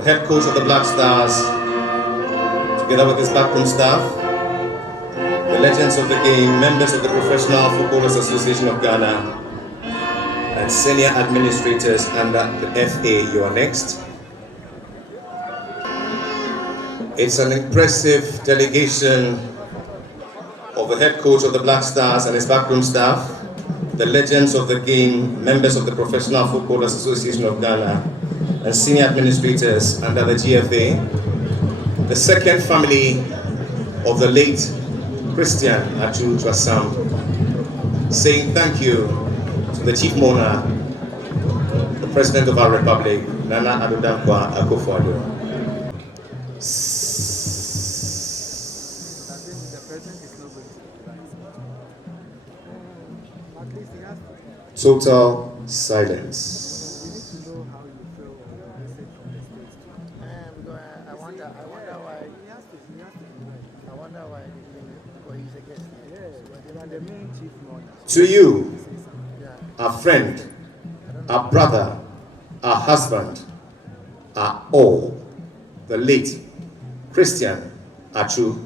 the head coach of the Black Stars, together with his backroom staff, the legends of the game, members of the Professional Footballers Association of Ghana, and senior administrators under the FA. You are next. It's an impressive delegation of the head coach of the Black Stars and his backroom staff, the legends of the game, members of the Professional Footballers Association of Ghana, and senior administrators under the GFA, the second family of the late Christian Atsu, saying thank you to the Chief Monarch, the President of our Republic, Nana Addo Dankwa Akufo-Addo. Total silence. To you, our friend, our brother, our husband, are all the late Christian Atsu.